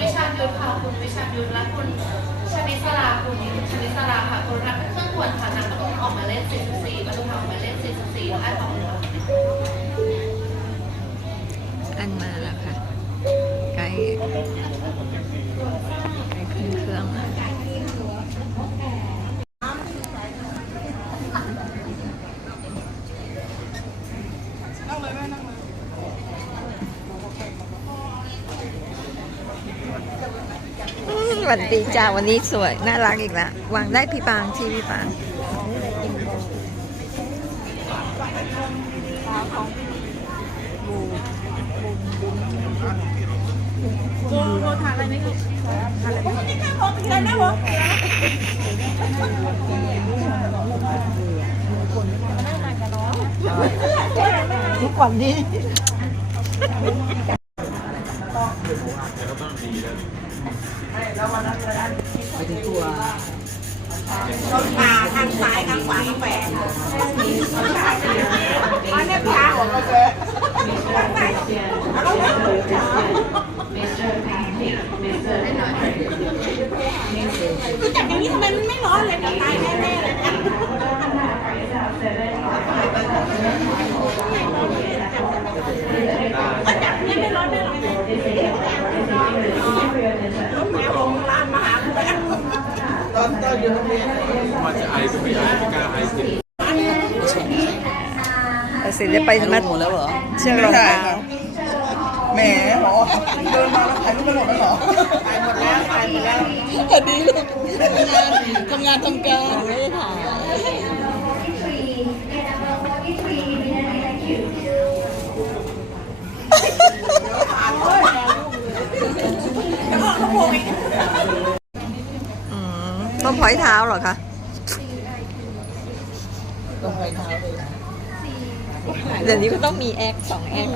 วิชาญยุทธค่ะคุณวิชาญยุทธและคุณชนิสราคุณชนิสราค่ะคุณรับเครื่องด่วนค่ะนำประตูออกมาเล่น 44 ประตูออกมาเล่น 44และของเราอันมาแล้วค่ะใกล้ใกล้ขึ้นเครื่องแล้วอืมส วัสดีจ้าวันนี้สวย น่ารักอีกแล้ววางได้พี่ปางที่พี่ปางทุกวันนี้มาทางซ้ายทางขวาทางแฝงอันนี้พาของเราเจอรู้จักอย่างนี้ทำไมมันไม่ร้อนเลยตายแน่ๆเลยนะก็จับเนี่ยไม่ร้อนได้หรอกแม่ผมร้านมาหาคุณ ตอนตอนอยู่โรงเรียน ว่าจะไอก็ไม่ไอไม่กล้าไอสิเอาสิจะไปมาหมดแล้วเหรอเชื่อรองเท้าแหมหมอเดินมาแล้วถ่ายรูปไปหมดแล้วเหรอถ่ายหมดแล้วถ่ายหมดแล้วก็ดีเลยทำงานทำการไม่ได้ถ่าย มต้องพอยเท้าเหรอคะต้องไปเท้าเลยเดี๋ยวนี้ก็ต้องมีแอคสองแอค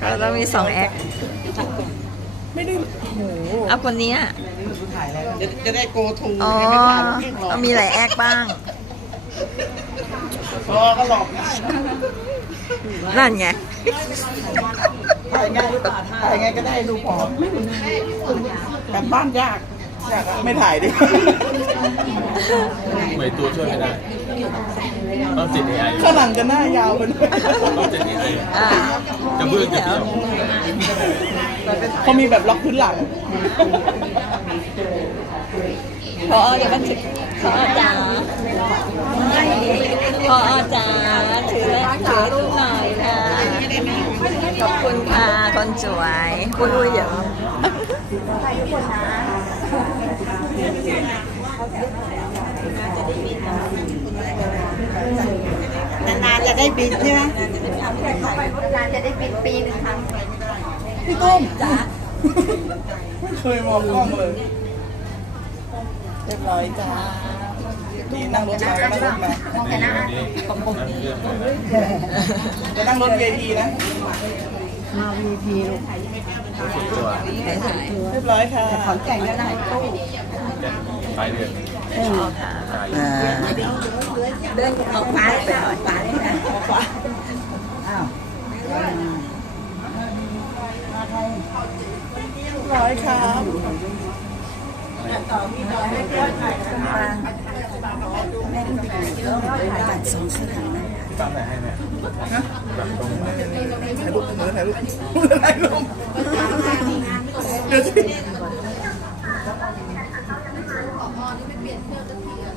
ก็ต้องมีสองแอคไม่ได้โอ้โหเอาคนเนี้ยถ่ายแล้วจะจะได้โกทูอ๋อไม่ถ่ายแล้วไม่หลอกเอามีหลายแอคบ้างพอก็หลอกง่ายนะนั่นไงถ่ายง่ายถ่ายไงก็ได้ดูผอมการบ้านยากยากอะ ไม่ถ่ายดิไม่ตัวช่วยไม่ได้ต้องติดไอข้างหลังจะหน้ายาวไปเลยต้องติดไออ่าจะเบื่อจะเดียวเขามีแบบล็อกพื้นหลังพอเดี๋ยวก็ถึงพอจ๋าพอจ๋าถือแล้วถือรูปหน่อยค่ะ ขอบคุณค่ะ คนสวย คุยๆเดี๋ยวนานๆจะ ได้บินใช่ไหมนานจะได้ปิดปีหนึ่งครั้งพี่ตุ้มจ้าไม่เคยมองกล้องเลยเรียบร้อยจ้าดีนั่งรถมานั่งรถมามองแต่หน้าของผมนี่จะนั่งรถ VIP นะตัวถ่ายถ่ายเรียบร้อยค่ะแต่งแล้วนะตู้ปลายเดือน ค่ะเดินออกฟ้าเลยออกฟ้าเลยนะเรียบร้อยค่ะตามไหนให้แม่แบบตรงไหนถ่ายรูปมือถ่ายรูปถ่ายรูปเดี๋ยว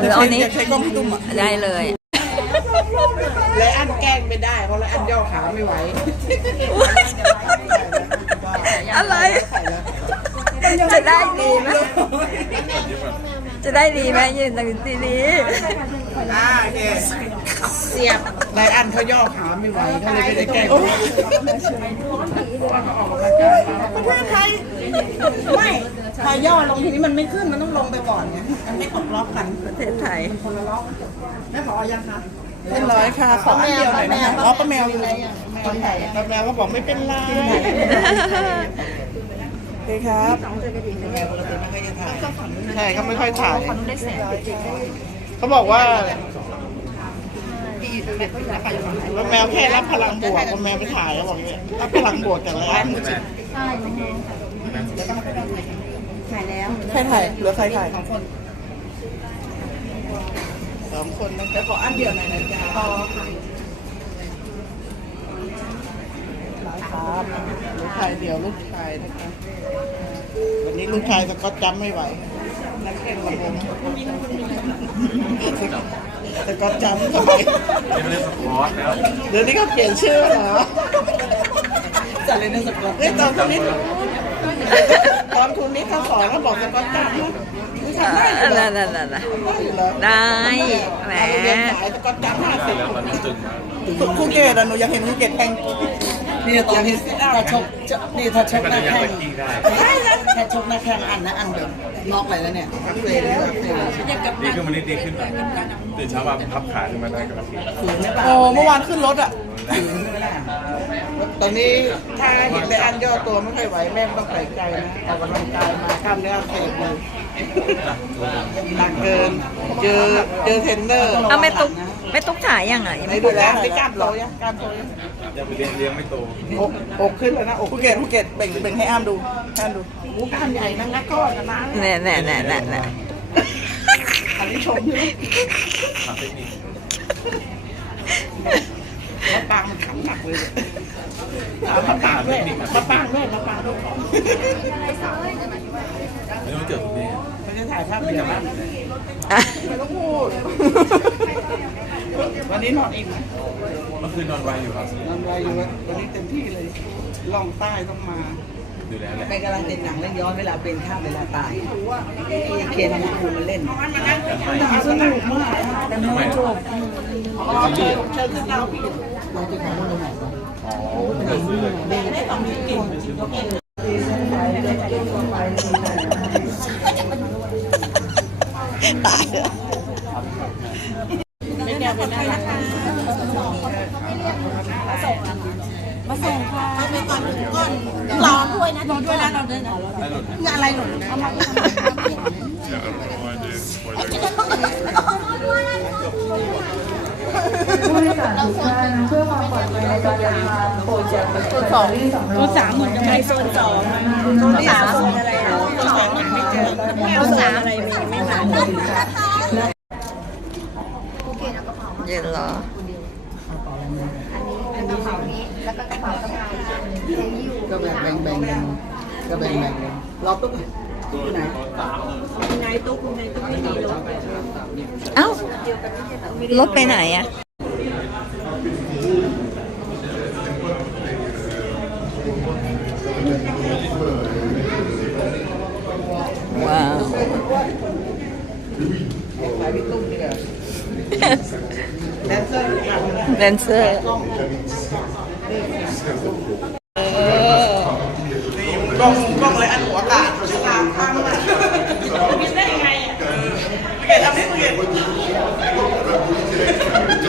หรือเอานี้อยากใช้กล้องพี่ตุ้มอะได้เลย และอันแกล้งไม่ได้เพราะและอันย่อขาไม่ไหวอะไร จะได้ดีไหมจะได้ดีไหมยืนตรงที่นี้อ่าโอเคเสียบนายอันเขาย่อขาไม่ไหวก็เลยไม่ได้แก้ตัวว่าเขาออกกำลังกายมาประเทศไทยไม่ พอย่อลงทีนี้มันไม่ขึ้นมันต้องลงไปก่อนไงมันไม่ตกล็อกกันประเทศไทยคนละล็อกแม่พอยังคะเรียบร้อยค่ะขออันเดียวหน่อยนะคะอ๋อป้าแมวอยู่ไหนป้าแมวป้าแมวก็บอกไม่เป็นไรโอเคครับใช่เขาไม่ค่อยถ่ายเขาบอกว่าป้าแมวแค่รับพลังบวกป้าแมวไปถ่ายเขาบอกเนี่ยรับพลังบวกจากแล้ว ถ่ายแล้วใครถ่ายเหลือใครถ่าย สองคนสองคนนะแต่ขออันเดียวหน่อยนะจ๊ะพอค่ะครับลูกชายเดียวลูกชายนะคะวันนี้ลูกชายสก็อตจำไม่ไหวนักเก็ตของผมสก็อตจำทำไมนี่ไม่ได้สปอร์ตแล้วเดี๋ยวนี้ก็เปลี่ยนชื่อเหรอจัดเลยนะสก็อตเฮ้ยตอนทุนนี้ ตอนทุนนี้เขาสอนเขาบอกสกอตจำนะไม่ทำได้อยู่เหรอนั่นนั่นนั่นได้อยู่เหรอได้แหมเรียนสายสกอตจำห้าสิบแล้วตอนนี้ตึงคูเกดอะหนูอยากเห็นคูเกดแทงนี่ตอนนี้ถ้าชกนี่ถ้าชกหน้าแข้งกี้ได้ถ้าชกหน้าแข้งอันนะอันแบบน็อกเลยแล้วเนี่ยเลยเลยดีขึ้นมานิดดีขึ้นตื่นเช้ามาพับขาขึ้นมาได้ก็โอเคโอ้เมื่อวานขึ้นรถอะ ตอนนี้ถ้าเห็นในอันย่อตัวไม่ค่อยไหวแม่ต้องใส่ใจนะออกกำลังกายมากล้ามเนื้ออักเสบเลยหนักเกิน เจอเจอเทรนเนอร์เอาไม่ตุ๊กไม่ตุ๊กถ่ายยังอะยังไม่ไม่ดูแลไม่กล้ามโตยังกล้ามโตยังยังไปเลี้ยงเลี้ยงไม่โตอกอกขึ้นแล้วนะอกภูเก็ตภูเก็ตเบ่งเบ่งให้อ้ามดูให้อ้ามดูหูกล้ามใหญ่นะงัดก้อนนะนะแน่แน่แน่แน่แน่อันนี้ชมใช่ไหม ทำเทคนิค มะปางมันขำหนักเลยเอามะปางด้วยมะปางด้วยมะปางด้วยไม่ต้องเจอคุณแม่เขาจะถ่ายภาพเดียวนะอะไม่ต้องพูดวันนี้นอนอีกไหมเมื่อคืนนอนไวอยู่ครับนอนไวอยู่วันนี้เต็มที่เลยลองใต้ต้องมาดูแลแหละเป็นกำลังเป็นหนังเรื่องย้อนเวลาเป็นข้ามเวลาตายที่เคนมาคูมาเล่นสนุกมากทำไมอ๋อเชิญเชิญขึ้นเราพี่ เราจะของเราไหนวะอ๋อเกิดซื้อเลยตายเลยไม่แก้เป็นอะไรมาส่งค่ะไปก่อนก่อนรอด้วยนะรอด้วยนะรอด้วยนะได้หลุดไหมา งานอะไรหล่นเอามาตัวสามเหมือนกันไหมโซนสองโซนสามโซนอะไรอะโซนสามไม่เจอโซนสามอะไรมีไม่มายืนเหรอก็แบ่งแบ่งแบ่งก็แบ่งแบ่งกันรอตุ๊กตุ๊กอยู่ไหนไหนตุ๊กไหนตุ๊กไม่มีรถเอ้ารถไปไหนอะ ว้าวถ่ายพี่ตุ้ม